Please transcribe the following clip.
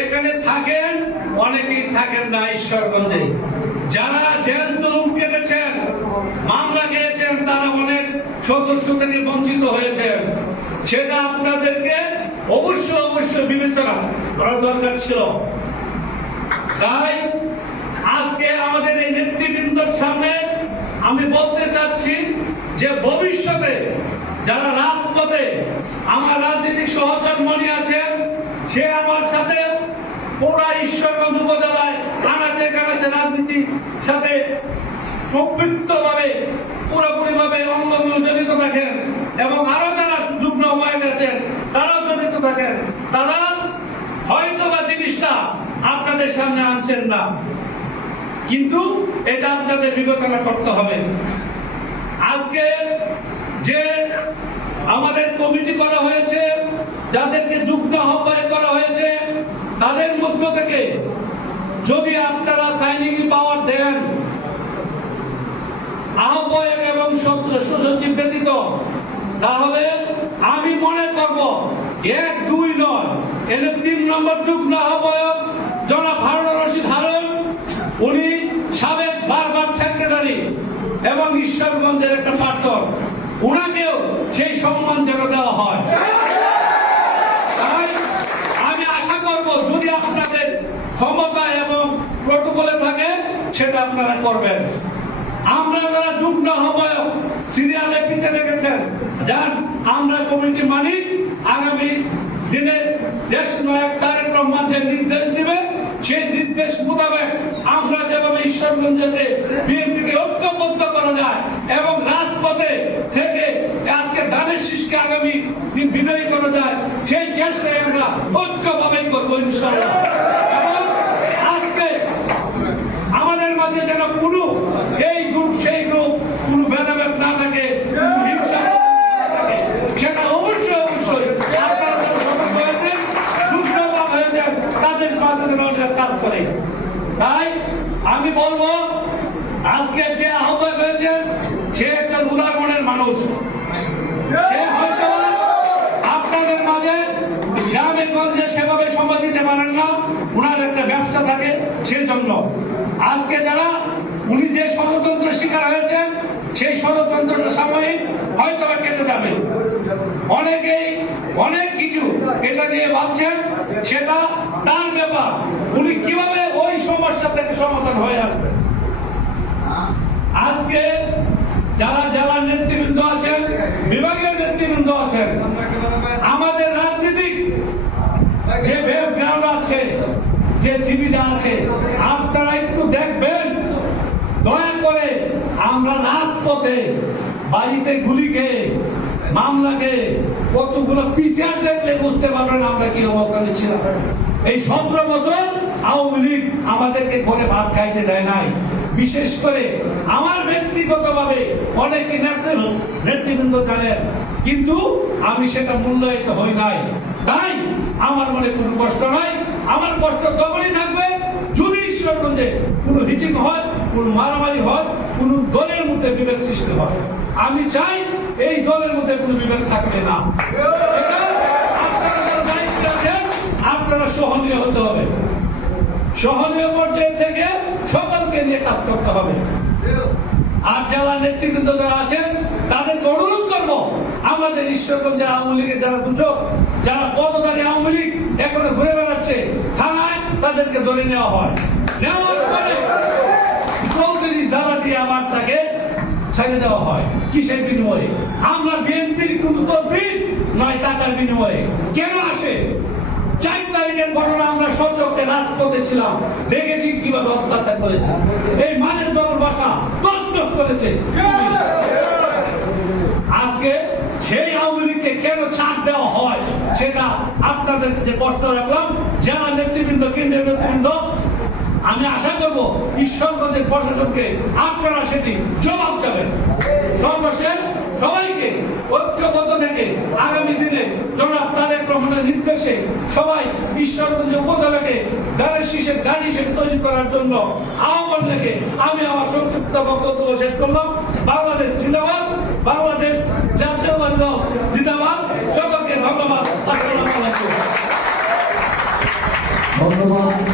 এখানে থাকেন, অনেকেই থাকেন না ঈশ্বরগঞ্জে। যারা জেল জুলুম কেটেছেন, মামলা খেয়েছেন, তারা অনেক সদস্য থেকে বঞ্চিত হয়েছেন। সেটা আপনাদেরকে অবশ্যই বিবেচনা করা দরকার ছিল। তাই আজকে আমাদের এই নেতৃবৃন্দর সামনে আমি বলতে চাচ্ছি যে ভবিষ্যতে যারা রাজপথে আমার রাজনীতিক সহকর্মী আছেন, সে আমার সাথে পুরা ঈশ্বরগঞ্জ উপজেলায় কানাচে কানাচে রাজনীতির সাথে সম্পৃক্তভাবে পুরোপুরিভাবে অঙ্গমূল জড়িত থাকেন, এবং আরো যারা যুগ্ম আহ্বায়ক আছেন তারাও জড়িত থাকেন। তারা হয়তো বা জিনিসটা আপনাদের সামনে আনছেন না, কিন্তু এটা আপনাদের বিবেচনা করতে হবে। আজকে যে আমাদের কমিটি করা হয়েছে, যাদেরকে যুগ্ম আহ্বায়ক করা হয়েছে, তাদের মধ্য থেকে যদি আপনারা সাইনিং পাওয়ার দেন, আহ্বায়ক এবং সচিব ব্যতীত, তাহলে আমি মনে করব 1, 2 নয়, এর 3 নম্বর যুগ্ম আহ্বায়ক জনাব হারুনুর রশিদ হারুন, উনি সাবেক বারবার সেক্রেটারি এবং ঈশ্বরগঞ্জের একটা প্রাক্তন, উনাকেও সেই সম্মান যেন দেওয়া হয়। তাই আমি আশা করব যদি আপনাদের ক্ষমতা এবং প্রটোকলে থাকে সেটা আপনারা করবেন। আমরা যারা যুগ্ম আহ্বায়ক সিরিয়ালে পিছিয়ে রেখেছেন, যান আমরা কমিটি মালিক, আগামী দিনে দেশ নায়ক তারেক রহমান যে নির্দেশ দিবে সেই নির্দেশ মোতাবেক আমরা যেভাবে ঈশ্বরগঞ্জে বিএনপিকে ঐক্যবদ্ধ করা যায় এবং রাজপথে থেকে আজকে ধানের শীষকে আগামী দিন বিজয়ী করা যায়, সেই চেষ্টায় আমরা ঐক্যভাবেই করবো ইনশাআল্লাহ। এবং আজকে আমাদের মাঝে যেন কোনো এই গ্রুপ সেই গ্রুপ কোনো ভেদাভেদ না থাকে, সেটা অবশ্যই আপনারা সতর্ক হয়েছেন, যুদ্ধবাদ হয়েছেন, তাদের মাঝে কাজ করে। তাই আমি বলবো আজকে যে আহ্বায়ক হয়েছেন সে একটা উদার মনের মানুষ। সে হয়তো আপনাদের মাঝে গ্রামে গঞ্জে সেভাবে সময় দিতে পারেন না, উনার একটা ব্যবসা থাকে, সেজন্য আজকে যারা উনি যে ষড়যন্ত্রের শিকার হয়েছেন সেই ষড়যন্ত্রটা সাময়িক হয়তো কেটে যাবে। অনেকেই অনেক কিছু এটা নিয়ে ভাবছেন, সেটা তার ব্যাপার, উনি কিভাবে ওই সমস্যা থেকে সমাধান হয়ে আসবে। আজকে যারা জেলার নেতৃবৃন্দ আছেন, বিভাগীয় নেতৃবৃন্দ আছেন, আমাদের রাজনীতিক যে ব্যাকগ্রাউন্ড আছে, যে জীবিকা আছে, আপনারা একটু দেখবেন দয়া করে। আমরা রাজপথে বাড়িতে গুলি খেয়ে মামলা খেয়ে কতগুলো পিছিয়ে দেখলে বুঝতে পারবেন আমরা কি অবস্থানে ছিলাম। এই 17 বছর আওয়ামী লীগ আমাদেরকে ঘরে ভাত খাইতে দেয় নাই। বিশেষ করে আমার ব্যক্তিগতভাবে অনেকে নেতৃবৃন্দ জানেন, কিন্তু আমি সেটা মূল্যায়িত হই নাই। তাই আমার মনে কোনো কষ্ট নাই। আমার কষ্ট তখনই থাকবে যদি ঈশ্বরগঞ্জে কোনো হিচিং হয়, কোনো মারামারি হয়, কোনো দলের মধ্যে বিভেদ সৃষ্টি হয়। আমি চাই এই দলের মধ্যে কোনো বিভেদ থাকবে না। আপনারা সহনীয় হতে হবে, সহনীয় পর্যায়ে থেকে সকলকে নিয়ে কাজ করতে হবে। আর যারা নেতৃবৃন্দ যারা আছেন তাদেরকে অনুরোধ করবো, আমাদের ঈশ্বরগঞ্জের আওয়ামী লীগের যারা দুচক, যারা পদধারী আওয়ামী লীগ এখনো ঘুরে বেড়াচ্ছে থানায়, তাদেরকে ধরে নেওয়া হয়, নেওয়ার পরে 34 ধারা দিয়ে আমার তাকে ছেড়ে দেওয়া হয়। কিসের বিনিময়ে? আমরা বিএনপির কোন তদবির নয়, টাকার বিনিময়ে। কেন আসে? 4 তারিখের ঘটনা আমরা সচক্ষে রাজপথে ছিলাম, দেখেছি কিভাবে অত্যাচার করেছে, এই মানের দল বাসা তৎপর করেছে। আজকে সেই আওয়ামী লীগকে কেন ছাড় দেওয়া হয় সেটা আপনাদের কাছে প্রশ্ন রাখলাম। যারা নেতৃবৃন্দ, কেন্দ্রীয় নেতৃবৃন্দ, আমি আশা করব ঈশ্বরগঞ্জের প্রশাসনকে আপনারা সেটি জবাব চাবেন। সর্বশেষ সবাইকে ঐক্যবদ্ধ থেকে আগামী দিনে জনাব তারেক রহমানের নির্দেশে সবাই ঈশ্বরগঞ্জ উপজেলাকে ধানের শীষের গাড়ি হিসেবে তৈরি করার জন্য আহ্বান রেখে আমি আমার সংক্ষিপ্ত বক্তব্য শেষ করলাম। বাংলাদেশ জিন্দাবাদ, বাংলাদেশ জাতীয়বাদী দল জিন্দাবাদ। সকলকে ধন্যবাদ। আসসালামু আলাইকুম। ধন্যবাদ।